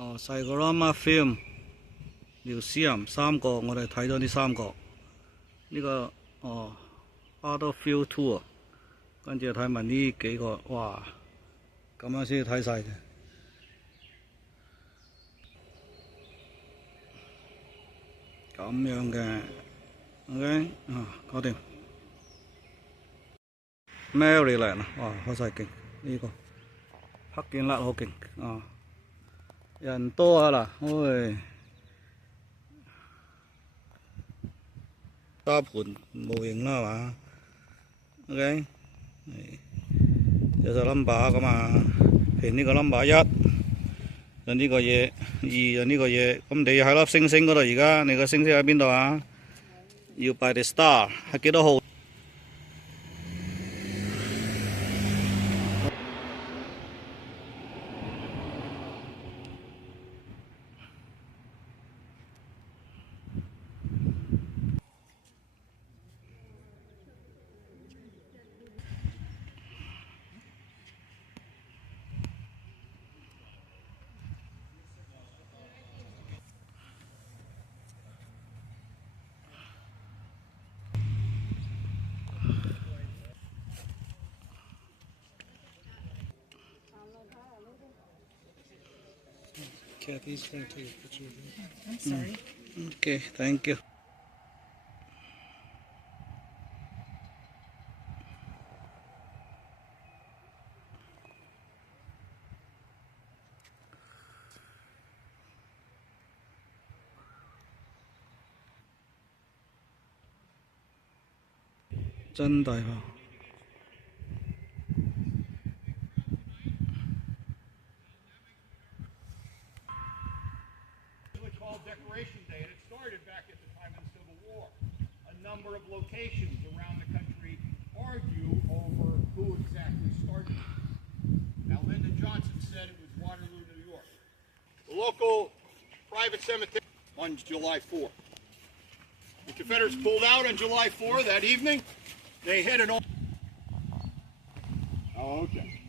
Cyclorama Film Museum 3個，我哋睇咗呢3個。呢個Battlefield Tour， 跟住睇埋呢幾個，哇！咁樣先睇晒嘅。咁樣嘅 ，OK 搞掂。Maryland 哇，開晒勁呢個黑鍵甩好勁人多啊嗱，喂，加盤模型啦係嘛 ，OK， 有隻 number 咁啊，譬如呢個 number 1，就呢個嘢，2就呢個嘢，咁你喺粒星星嗰度，而家你個星星喺邊度啊？要 by the star 係幾多號？Kathy's going to take a picture of it. I'm sorry. Okay, thank you. Chân tài vào. Decoration Day, and it started back at the time of the Civil War. A number of locations around the country argue over who exactly started it. Now, Lyndon Johnson said it was Waterloo, New York. The local private cemetery on July 4th. The Confederates pulled out on July 4th that evening. They headed on. Oh, okay.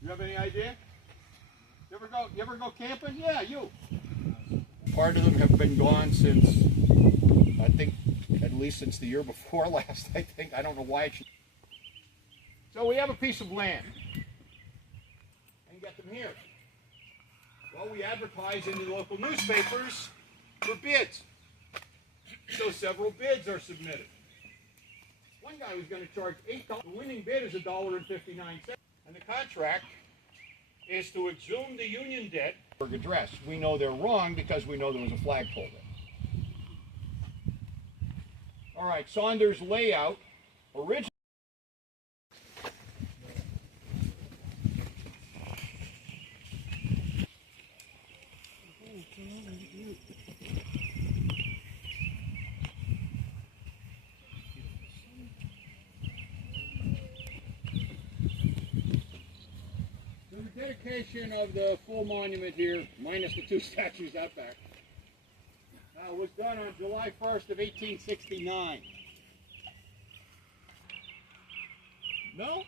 You have any idea? You ever go camping? Yeah, you. Part of them have been gone since, I think, at least since the year before last, I think. I don't know why it should. So we have a piece of land and get them here. Well, we advertise in the local newspapers for bids. So several bids are submitted. One guy was going to charge $8. The winning bid is $1.59. And the contract is to exhume the Union dead address. We know they're wrong because we know there was a flagpole there. All right, Saunders' layout originally. Dedication of the full monument here, minus the 2 statues out back, was done on July 1st of 1869. No?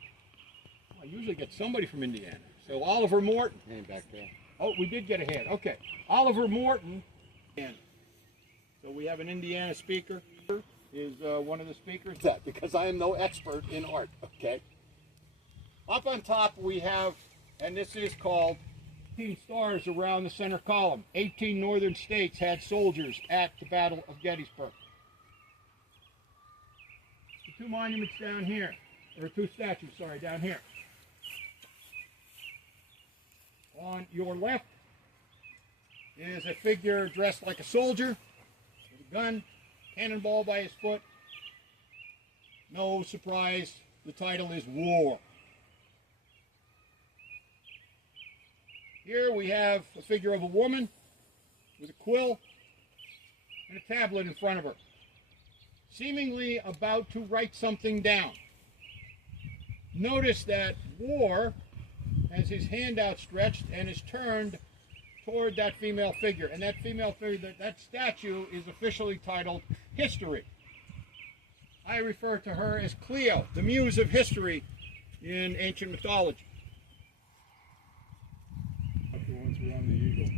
I usually get somebody from Indiana. So Oliver Morton. Hand back there. Oh, we did get a hand. Okay. Oliver Morton. So we have an Indiana speaker. Is one of the speakers. Because I am no expert in art. Okay. Up on top we have, and this is called 18 stars around the center column. 18 northern states had soldiers at the Battle of Gettysburg. The 2 monuments down here, or 2 statues, sorry, down here. On your left is a figure dressed like a soldier with a gun, cannonball by his foot. No surprise, the title is War. Here we have a figure of a woman with a quill and a tablet in front of her, seemingly about to write something down. Notice that War has his hand outstretched and is turned toward that female figure. And that female figure, that statue is officially titled History. I refer to her as Cleo, the muse of history in ancient mythology. once we're on the Eagle.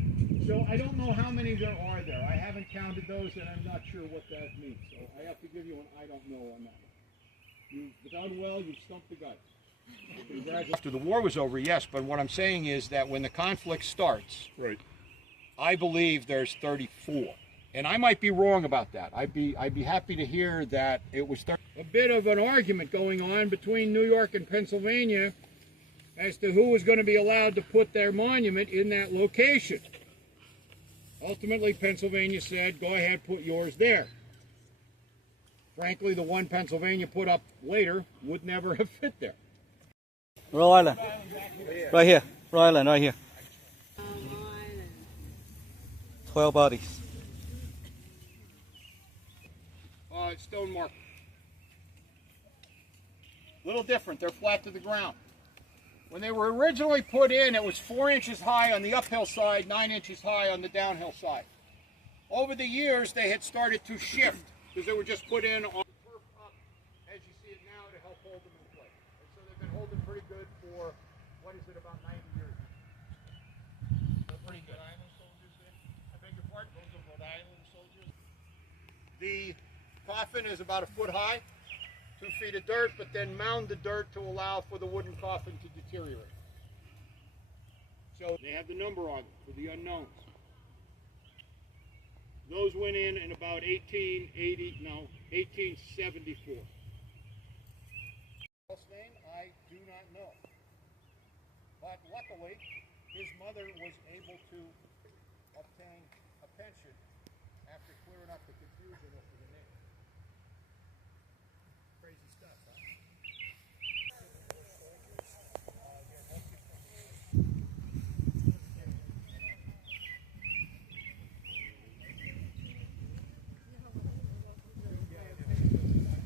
So I don't know how many there are there. I haven't counted those, and I'm not sure what that means. So I have to give you an I don't know on that one. You've done well. You've stumped the guy. Congratulations. After the war was over, yes, but what I'm saying is that when the conflict starts, right, I believe there's 34. And I might be wrong about that. I'd be happy to hear that it was a bit of an argument going on between New York and Pennsylvania as to who was going to be allowed to put their monument in that location. Ultimately, Pennsylvania said, go ahead, put yours there. Frankly, the one Pennsylvania put up later would never have fit there. Rhode Island. Right here. Rhode Island, right here. 12 bodies. Stone marker. Little different. They're flat to the ground. When they were originally put in, it was 4 inches high on the uphill side, 9 inches high on the downhill side. Over the years, they had started to shift because they were just put in on the turf up, as you see it now, to help hold them in place. And so they've been holding pretty good for, what is it, about 90 years. They're pretty good. Rhode Island soldiers there? I beg your pardon? Those are Rhode Island soldiers? The coffin is about a foot high, 2 feet of dirt, but then mound the dirt to allow for the wooden coffin to deteriorate. So they have the number on them for the unknowns. Those went in about 1874. Last name, I do not know. But luckily, his mother was able to obtain a pension after clearing up the confusion of